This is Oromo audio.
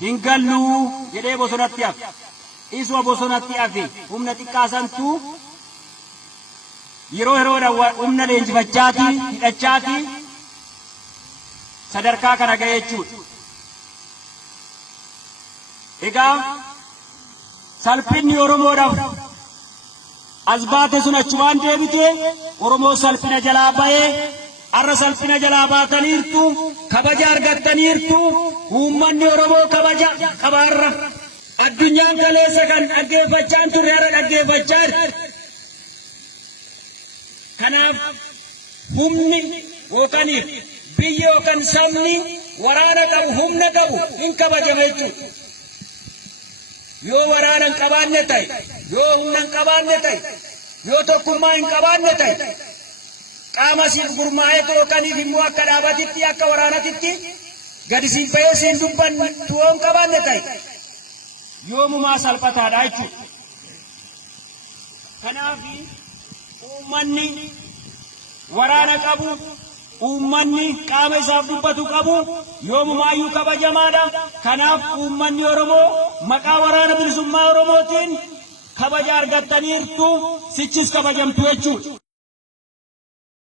hingallu jedhee bosonatti hafe. Isuma bosonatti hafe humna xiqqaasantu yeroodhaan humna leenjifachaatii hidhachaatii sadarkaa kana ga'e jechuudha. Egaa salphinni Oromoodhaaf as baate sun achi waan deebite Oromoo salphina jalaa ba'ee arra salphina jalaa baataniirtu kabaja argattaniirtu uummanni Oromoo kabaja qabaarra addunyaan kaleessa kan dhaggeeffachaan turre har'a dhaggeeffachaa. Kanaaf humni yookaan biyyi yookaan sabni waraana qabu humna qabu hin kabajama jechuudha. Yoo waraana hin qabaanne ta'e, yoo humna hin qabaanne ta'e, yoo tokkummaa hin qabaanne ta'e, qaama siif gurmaa'ee yookaaniif immoo akka dhaabatitti akka waraanatitti gadi siif ba'ee siin dubbannu yoo hin qabaanne ta'e, yoomumaa salphataadha jechuudha. Kanaaf uummanni waraana qabu, uummanni qaama isaaf dubbatu qabu yoomumaayyuu kabajamaadha. Kanaaf uummanni Oromoo maqaa waraana bilisummaa Oromootiin kabaja argattaniirtu, sichis kabajamtu jechuudha.